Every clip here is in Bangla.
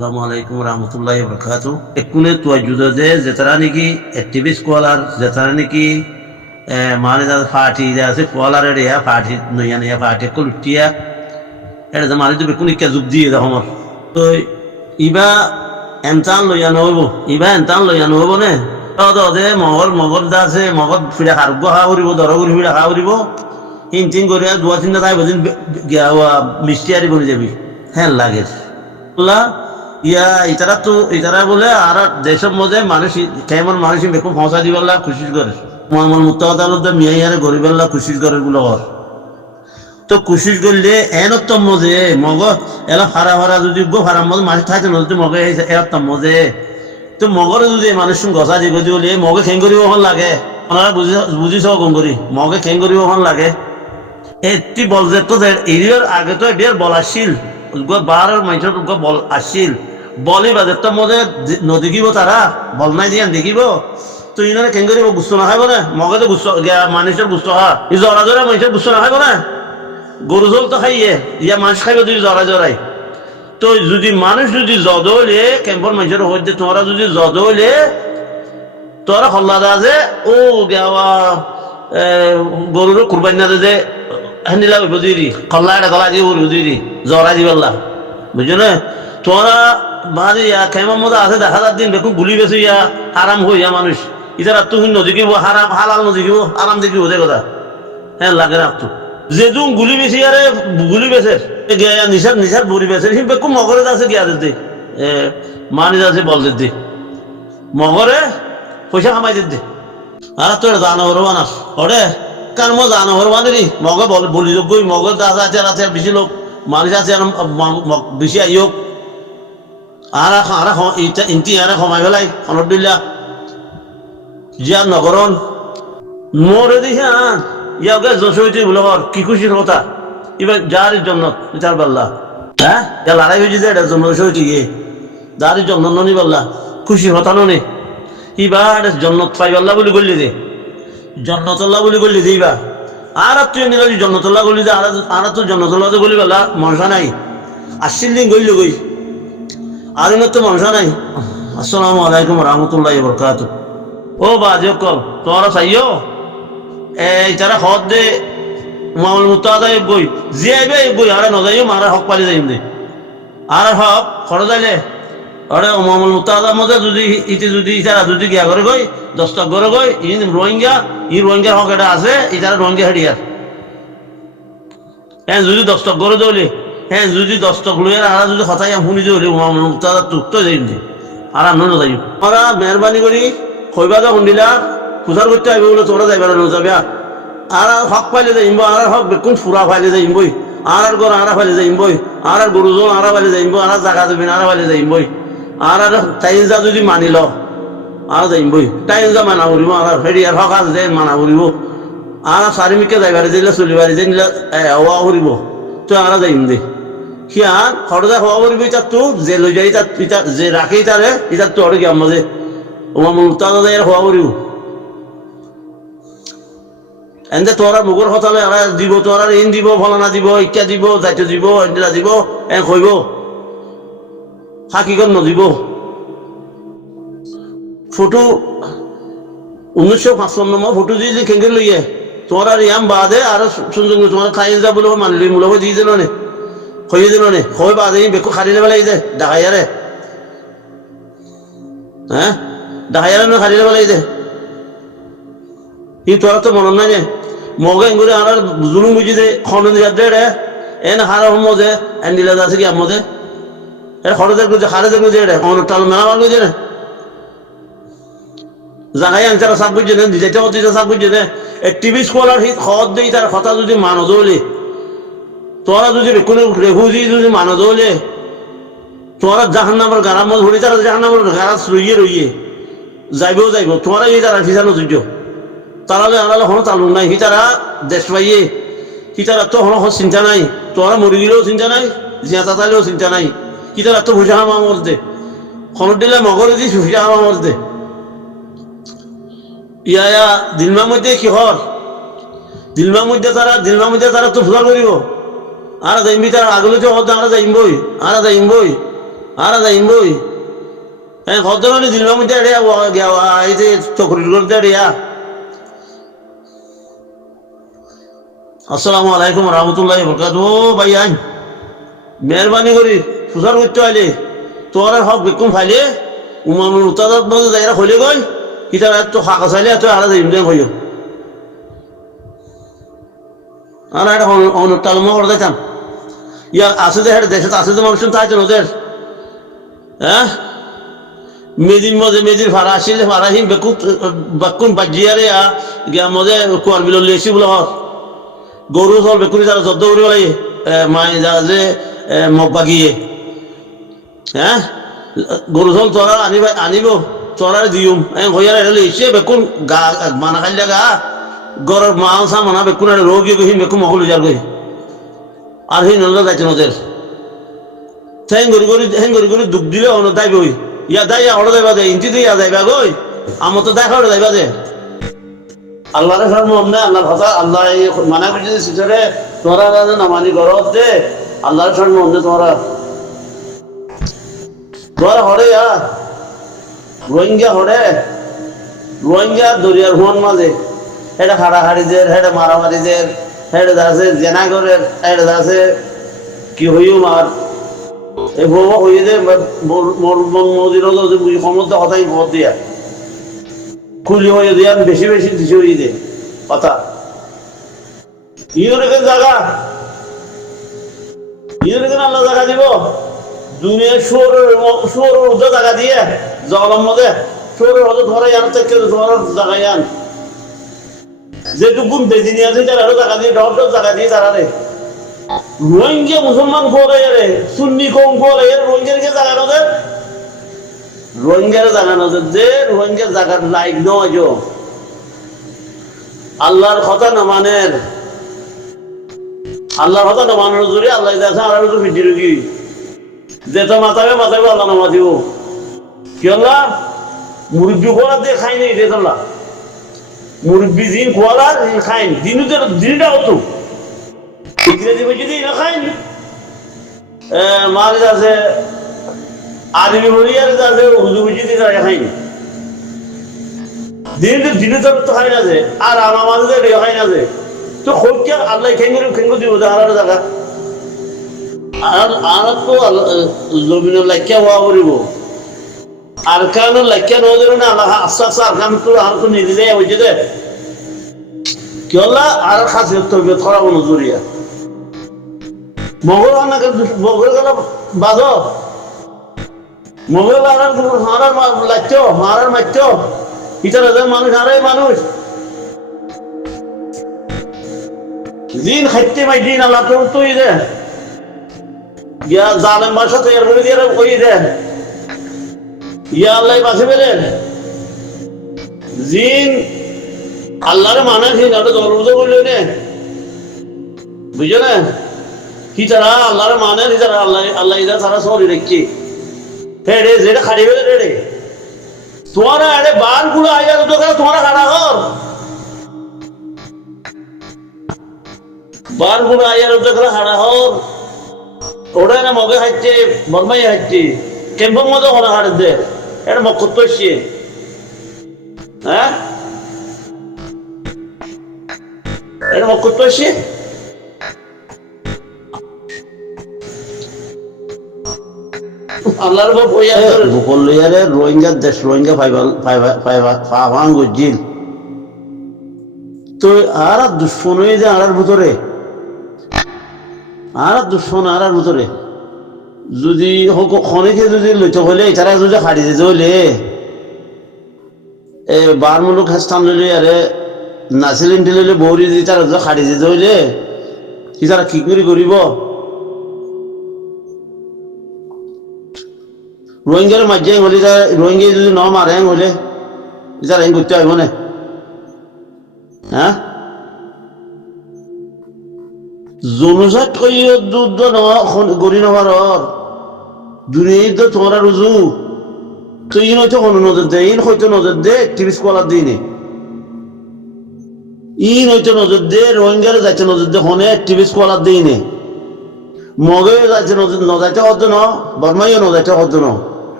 আসসালামু আলাইকুম রহমতুল্লাহি বরকাতু একুনে তুয়াজুদ যে যেতারা নাকি অ্যাক্টিভিস্ট কোয়ালার যেতারা নাকি মানে যাদের পার্টি যে আছে কোয়ালার এরিয়া পার্টি নইয়া নইয়া পার্টি কুলটিয়া এটা যে মানে তুমি কোনি কে যোগ দিয়ে দেখো তো ইবা এনতান লইয়া নহব ইবা এনতান লইয়া নহব নে যে মগর যা আছে মগর ফিরা হারব হা উড়িব দরগুড়ি ফিরা হা উড়িব হিনটিং করে দুয়া তিনটা তাই বদিন মিষ্টি আরি বনে যাবি হ্যাঁ লাগে ইয়া ইতারা বলে আর যেসব মজে মানুষ কেমন মানুষ বেকুম ফসা দিবেলা খুশি করে মোহাম্মদ মুত্তাওয়াদ মিয়াইয়ারে গরিবেল্লা খুশি করে গুলো তো খুশি করলে এনত্তম মজে মগ এলা ফারা ফারা যদি গো ফারা মজে মানুষ থাকে না যদি মগে এরত্তম মজে তো মগরে যদি মানুষ গছা দিব বলে মগে খেং করিব হন লাগে ওনারা বুঝিছ কম করি মগে খেং করিব হন লাগে এটি বল যে তো এরিয়ার আগে তো এটির বল আসছিল বারের মানুষের বল আসছিল বলি বাজে তো মধ্যে নদেখিব তারা বল নাই দিয়ে দেখিব তো ইনারে কেন করিব গুস্ত না খাইব না মগে তো গুস্ত মানুষের গুস্ত হা ই জরা জরা মানুষের গুস্ত না খাইব না গরু জল তো খাইয়ে ইয়া মানুষ খাইব যদি জরা জরাই তো যদি মানুষ যদি জদলে কেম্পর মানুষের হইতে তোমরা যদি জদলে তোরা হল্লা দা যে ও গাওয়া গরুর কুরবানি না দে হ্যান্ডিলা বুঝিরি খল্লা এটা গলা দিয়ে বুঝিরি জরা দিবেল্লা বুঝছো না তোরা বাড়ি কেমন মতো আছে দেখা যার দিন দেখুন গুলি বেশি ইয়া আরাম হইয়া মানুষ ইতারা তুই নজিকিব হারাম হালাল নজিকিব আরাম দেখিব যে কথা হ্যাঁ লাগে রাখতো যেদুন গুলি বেশি আরে গুলি বেছে নিশার নিশার বড়ি বেছে সি বেকু মগরে আছে গিয়া দে মানি আছে বল দে মগরে পয়সা কামাই দে আর তোর জানোয়ার বানাস ওরে কার মো জানোয়ার বানারি মগে বলি যোগ্য মগের দাস আছে আছে বেশি লোক মানুষ আছে বেশি আইয়ক আর ইন্তি আর কমাই পেলাই খনত দিলা জিয়া নগরন মোরে দিছে ইয়াকে যশোইতে বলে কি খুশির কথা এবার যার জন্য বিচার পাল্লা হ্যাঁ যা লড়াই হয়েছে যে এটা জন্য সইতে গিয়ে যার জন্য ননি পাল্লা খুশির কথা ননি এবার জন্নত পাই পাল্লা বলে করলি দে জন্নতল্লাহ বলে করলি দে এবার আর তুই নিলি জন্নতল্লাহ করলি যে আর তুই জন্নতল্লাহ বলি পাল্লা মনসা নাই আসছিল দিন গইল গই আর তো মনসা নাই আসসালামু আলাইকুম রহমতুল্লাহি বরকাতু ও বাজে কল তোরা চাইও এই তারা হদ দে মামুল মুত্তাওয়াদ বই জিয়াইবে বই আর নজাইও মারা হক পালি যাইম দে আর হক খরচ যাইলে আরে মামুল মুত্তাওয়াদ মধ্যে যদি ইতে যদি ইতারা যদি গিয়া করে গই দস্তক করে গই ইন রোহিঙ্গার হক এটা আছে ইতারা রোহিঙ্গা হেডিয়ার হ্যাঁ যদি দস্তক করে দৌলে হ্যাঁ যদি দস্তক লইয়ার আর যদি হতাই শুনি দৌলে মামুল মুত্তাওয়াদ তুকতো যাইম দে আর আমরা নজাইও আমরা মেহরবানি করি কইবাদা শুনিলা পূজার করতে আইব বলে তোমরা যাইবার যাবে আর হক পাইলে যাইম আর হক বেকুন ফুরা পাইলে যাইম বই আর গর আরা পাইলে যাইম বই আর গরু জল আরা পাইলে যাইম বই আর জায়গা দেবেন আরা পাইলে যাইম বই আর টাইনজা যদি মানিল আর যাইম বই টাইনজা মানা উড়িব আর ফেরি আর হক আছে মানা উড়িব আর চারিমিকে যাইবারে যাইলে চলিবারে যাই নিলে হওয়া উড়িব তো আর যাইম দে সিয়া খরচা হওয়া উড়িব ইতার তো যে লৈ যাই ইতার যে রাখে ইতারে ইতার তো আর কি আমার যে মুক্তাদা যাই হওয়া উড়িব এনে তোরা মুগর হতালে আর দিব তোরা ইন দিব ফলানা দিব ইত্যা দিব যাইতে দিব এন্ডিলা দিব কইব হাকিকত নদিব ফটো 1955 ফটো দিয়ে কেঙ্গে লইয়ে তোরা রিয়াম বাদে আর সুন্দর তোরা খাই যা বলে মানলি মূলব দিয়ে দিল নে কই দিল নে কই বাদে বেকো খারিলে বেলাই দে ডাকাইয়ারে হ্যাঁ ডাকাইয়ারে না খারিলে বেলাই দে ই তোরা তো মনে নাই নে মগে করে আর জুলুম বুঝি দে খনন দে রে এন হার মজে এন্ডিলা আছে কি আমদে এর খরচের গুজে খারেজের গুজে রে কোন টাল মেলা গুজে রে জাগাই আনসার সব বুঝে নে দিতে হতে সব বুঝে নে টিভি স্কলার হি খদ দেই তার কথা যদি মানো দলে তোরা যদি কোনো রেফিউজি যদি মানো দলে তোরা জাহান্নামের গারাম মত হলি তারা জাহান্নামের গারাস রইয়ে যাইব তোরা এই তারা ফিসানো যুদ্ধ তারালে আড়ালে হনো চালু নাই হিতারা দেশ পাইয়ে হিতারা তো হনো চিন্তা নাই তোরা মরি গেলেও চিন্তা নাই জিয়াতা চাইলেও চিন্তা নাই হিতারা তো ভুষা হামা মর দে খনর দিলে মগরে দি ভুষা হামা মর দে ইয়া দিলমার মধ্যে কি হর দিলমার মধ্যে তারা তো ভুলা করিব আর যাইবি তার আগলে তো হদ আর যাইম বই আর যাইম বই হ্যাঁ ভদ্রমানি দিলবা মধ্যে এই যে চকরির করতে রিয়া। আসসালামু আলাইকুম রহমতুল্লাহ বরকাত। ও ভাই আইন মেহরবানি করি সুসার করতে আইলে তোর হক বেকুম ফাইলে উমানুল উত্তাদাত মধ্যে যাইরা হইলে গই কিতাব এত হাঁকা চাইলে এত আলাদা যাইম দেন হইও আর একটা অনুত্তালমা করে দিতাম ইয়া আছে যে দেশে আছে যে মানুষ তাই তো ওদের হ্যাঁ মেদিন মজে মেদির ভাড়া আসলে ভাড়াহীন বেকুত বাক্কুন বাজিয়ারে গিয়া মজে কুয়ার বিল লিয়েছি বলে হর গরু চল বেকুরি যারা যদ্দ করি লাগে মায়ে যা যে মব্বা গিয়ে হ্যাঁ গরু চল তোরা আনিব তোরার দিউম হইয়ার এটা লিয়েছে বেকুন গা মানা খাইলে গা গরর মাংসা মানা বেকুন রোগী গহিন বেকুন মহল যার গই আর সেই নজর যাইছে নজর হ্যাং গরি গরি দুঃখ দিলে অন্য দায় বই ইয়া দাই ওটা যাইবা দে ইঞ্চি দিয়ে যাইবা গই আমার তো দেখা ওটা যাইবা দে আল্লাহরে সর্ব মনে আল্লাহর কথা আল্লাহ মানা করছে শিশরে তোরা নামানি গরব দে আল্লাহর সর্ব মনে তোরা হরে রোহিঙ্গা হরে রোহিঙ্গা দরিয়ার হুয়ান মাঝে এটা হাড়াহাড়িদের হেটা মারামারিদের হেটা আছে জেনাগরের হেটা আছে কি হইও মার এই বউ হইয়ে দে মদির সমুদ্র কথাই ভোট দিয়া খুলি হয়ে দিয়া বেশি বেশি দিছে হইয়ে দে কথা ইউর জায়গা ইউর আল্লাহ জায়গা দিব দুনিয়া সুর উদ্ধ জায়গা দিয়ে জলম মধ্যে সুর হতো ধরে আন থেকে ধর জায়গায় আন যেটুকুন বেদিনী আছে তারা জায়গা দিয়ে ডর জায়গা দিয়ে তারা রে রোহিঙ্গা মুসলমান করে রে সুন্নি কম করে রোহিঙ্গার কে জায়গা নদের রোহিঙ্গার জায়গা নদের যে রোহিঙ্গার জায়গার লাইক নয় আল্লাহর কথা না মানের আল্লাহর কথা না মানার জোরে আল্লাহ দেখে আর একটু ফিটি রুগী যেটা মাথাবে আল্লাহ নামা দিব কি আল্লাহ মুরব্বী কোয়ালা দিয়ে খাই নেই রে আল্লাহ মুরব্বী দিন কোয়ালা খাইনি দিনটা হতো ইংরেজি বুঝি না খাইনি মারে আছে আরবি বলিয়ার আছে উর্দু বুঝি দিয়ে খাইনি দিনে তো খাই না যে আর আমার মাঝে খাই না যে তো খোঁজকে আল্লাহ খেঙ্গু দিব আর জায়গা আর তো জমিনের লাইকা হওয়া করিব আর কেন লাইকা নজর না আল্লাহ আস্তে আস্তে আর কাম তো আর তো নিজে যায় হয়েছে দে কি হল্লা আর খাসিয়ত তরবিয়ত করাবো নজরিয়া মগল গেল বাজ মগল হারার লাগছ হারার মারছ ইটার মানুষ হারাই মানুষ দিন খাইতে মাই দিন আল্লাহ তো তুই দে ইয়া জালেম বাসা তৈরি করে দিয়ে কই দে ইয়া আল্লাহ বাঁচে পেলেন জিন আল্লাহরে মানে ঠিক ওটা জলবুজ করল নে বুঝছো না কি তারা আল্লাহরে মানে তারা আল্লাহ ইদা তারা সরি রেখি হ্যাঁ রে যেটা খাড়ি ফেলে রে তোমারা আরে বান গুলো আইয়া তো তোমারা খাড়া কর বান গুলো আইয়া তো খাড়া হর ওটা না মগে খাচ্ছে বর্মাই খাচ্ছে কেম্পের মতো ওরা হাড়ে দে এটা মক্কত পেয়েছে হ্যাঁ এটা মক্কত পেয়েছে আল্লাহর বুকল লইয়ারে রোহিঙ্গার দেশ রোহিঙ্গা ফাইভাং গজিল তো আর দুশ্মন হয়ে যায় আর ভিতরে আর দুশ্মন আর ভিতরে যদি খনিকে যদি লইতে হইলে তারা যদি হারিয়ে যেতে হইলে এই বার মুলুক স্থান লইলে আরে নাচিলিন টিলে বৌরি যদি তারা যদি হারিয়ে যেতে হইলে কি তারা কি করে করিব রোহিঙ্গার মাঝে হলে রোহিঙ্গা যদি ন মারে হইলে তারা হেন করতে হইব না হ্যাঁ জনজাত যুদ্ধ গড়ি নেওয়ার দুনিয়ার তো তোমরা রুজু তো ইন হয়তো কোনো নজর দেয় ইন হয়তো নজর দে টিভি স্কলার দিনে ইন হয়তো নজর দে রোহিঙ্গার যাচ্ছে নজর দে হনে টিভি স্কলার দিনে মগে যাচ্ছে নজাইতে হতো ন বর্মাইও নজাইতে হতো ন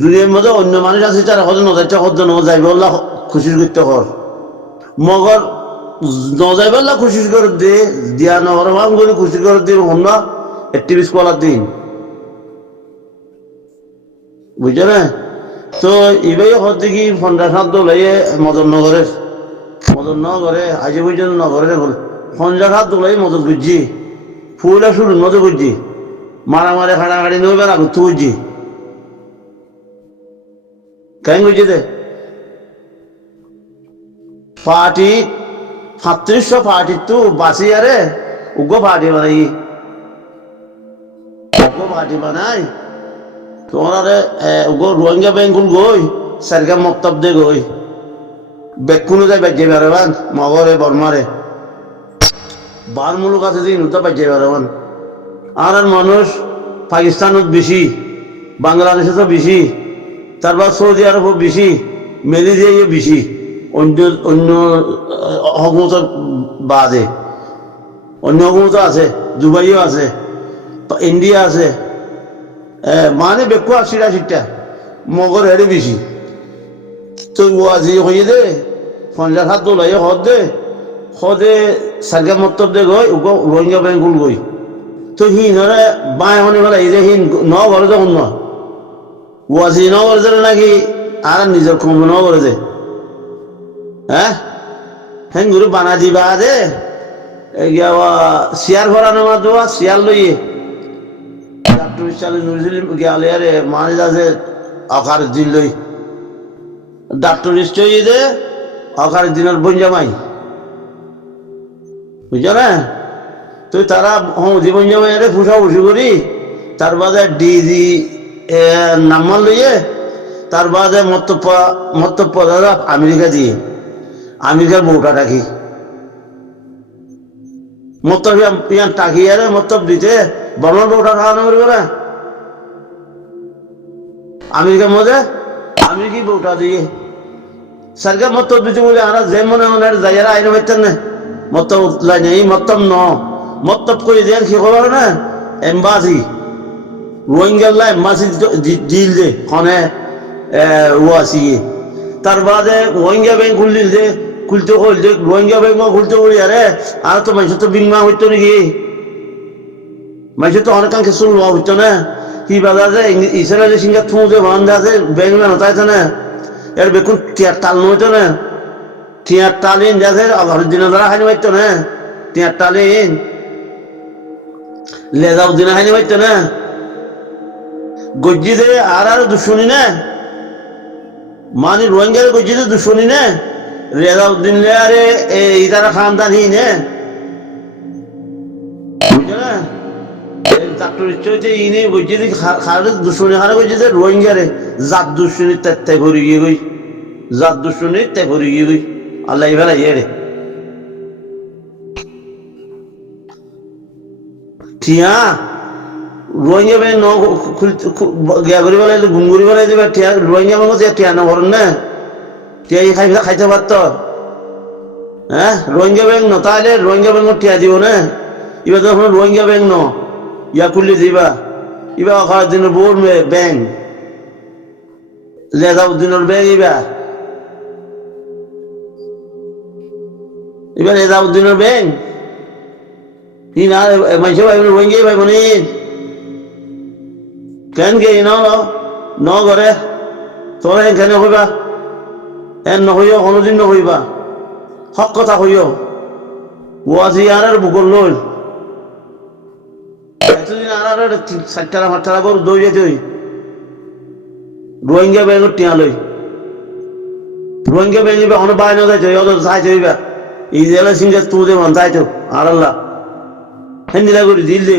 দুনিয়ার মধ্যে অন্য মানুষ আছে তারা হয়তো নজাইতে হতো ন যাইবে আল্লাহ খুশি করতে কর মগর নজাইবে আল্লাহ খুশি করে দে দিয়া নগর ভাঙ করে খুশি করে দিয়ে আমরা অ্যাক্টিভিস্ট করার দিন বুঝছো না তো এবার হচ্ছে কি 50-60 দোলাইয়ে মদন নগরে আজি পর্যন্ত নগরে 50-60 দোলাই মদত বুঝছি ফুলা শুরু মতো বুঝছি মারামারি হাড়াহাড়ি নইবে না ঘুরতে বুঝছি কেন বুঝছি দে পার্টি 3500 পার্টি তো বাসি আরে উগ্র পার্টি বানাই তোমার রোহিঙ্গা ব্যাংকুল গই সারগা মক্তব দে গই বেকুনো যায় বাজ্যে বেড়াবান মগরে বর্মারে বার মুলুক আছে দিন উঠতে বাজ্যে বেড়াবান আর মানুষ পাকিস্তানত বেশি বাংলাদেশে তো বেশি তারপর সৌদি আরব বেশি মালয়েশিয়ায় বেশি অন্য হকুমত বাদে অন্য হকুমত আছে দুবাইও আছে ইন্ডিয়া আছে মানে বেকু 80-80টা মগর হেরে বেশি তো ওয়াজি হয়ে দে 50-60 দোলাই হদে সারগা মত্তব দে গই রোহিঙ্গা ব্যাংকুল গই তো হিনরে বাই হনে বলে এই যে হিন ন ঘরে যখন ন ওয়াজি ন করে নাকি আর নিজের কম ন করে দে হ্যাঁ হ্যাঁ গুরু বানা দিবা দে শিয়ার ভরানো মা দোয়া শিয়ার লইয়ে গেলে মানে আছে অকার দিন লই ডাক্তার নিশ্চয়ই দে অকার দিনের বন জামাই বুঝছো না তুই তারা জীবন জামাই ফুসা ফুসি করি তার বাদে ডিজি নাম্বার লইয়ে তার বাদে মত্তব্য দাদা আমেরিকা দিয়ে আমেরিকার বউটা ডাকি মত্তব ইয়ান টাকি আরে মত্তব দিতে বর্মার বউটা খাওয়ানো করবে না আমেরিকার মধ্যে আমেরিকি বউটা দিয়ে সরকার মত্তব দিতে বলে আর যে মনে মনে যাইয়ারা আইন হইতেন না মত্তব উতলাই নেই মত্তব ন মত্তব করে দেন কি খবর না এম্বাসি রোহিঙ্গা এম্বাসি দিল দে খনে ও আসি তার বাদে রোহিঙ্গা ব্যাংক খুললিল দে খুলতে হল যে রোহিঙ্গা ব্যাংক খুলতে বলি আরে আর তো মানুষ তো বিংমা হইতো নাকি মানুষ তো অনেকাংশে শুরু হইতো না কি বাজার যে ইসরায়েলের সিঙ্গা থু যে বান্ধা আছে ব্যাংক হতাইতো না এর বেকুন টিয়ার তাল নইতো না টিয়ার তালিন যাচ্ছে আল্লাহর দিনে ধরা হানি পাইতো না টিয়ার তালিন লেজাও দিনে হানি পাইতো না গজ্জি দে আর দুশ্মনী না মানে রোহিঙ্গার গজ্জি দে দুশ্মনী না রেজাউদ্দিন আরে ইদারা খানদান হি নে বুঝছো না ডাক্তার নিশ্চয় ইনি গজ্জি দি খারে দুশ্মনী খারে গজ্জি দে রোহিঙ্গারে জাত দুশ্মনী তেত্তে ভরি গিয়ে গই জাত দুশ্মনী তে ভরি গিয়ে গই আল্লাহ ইবেলা ইয়ে ঠিয়া রোহিঙ্গা ব্যাংক ন গিয়া করি বেলা ঘুম করি বেলা যাবে ঠিয়া রোহিঙ্গা ব্যাংক ঠিয়া ন ভরেন না ঠিয়া খাইতে পারত হ্যাঁ রোহিঙ্গা ব্যাংক ন তাহলে রোহিঙ্গা ব্যাংক ঠিয়া দিব না এবার যখন রোহিঙ্গা ব্যাংক ন ইয়া খুললে দিবা এবার অখার দিনের বোর ব্যাংক লেজাউদ্দিনের ব্যাংক এবার লেজাউদ্দিনের ব্যাংক ই না মানুষ ভাই রোহিঙ্গাই ভাই বোন কেন গে ন ঘরে তোরা এখানে হইবা এন নহইও কোনোদিন নহইবা হক কথা হইও ওয়াজি আর বুকল লই এতদিন আর 4টা গরু দই যেতে রোহিঙ্গা ব্যাংক টিয়া লই রোহিঙ্গা ব্যাংক অনেক বাইরে যাইতে যাইতে হইবা এই জেলা সিঙ্গার তু দেবান যাইতো আর আল্লাহ হেন্দিলা করে দিল দে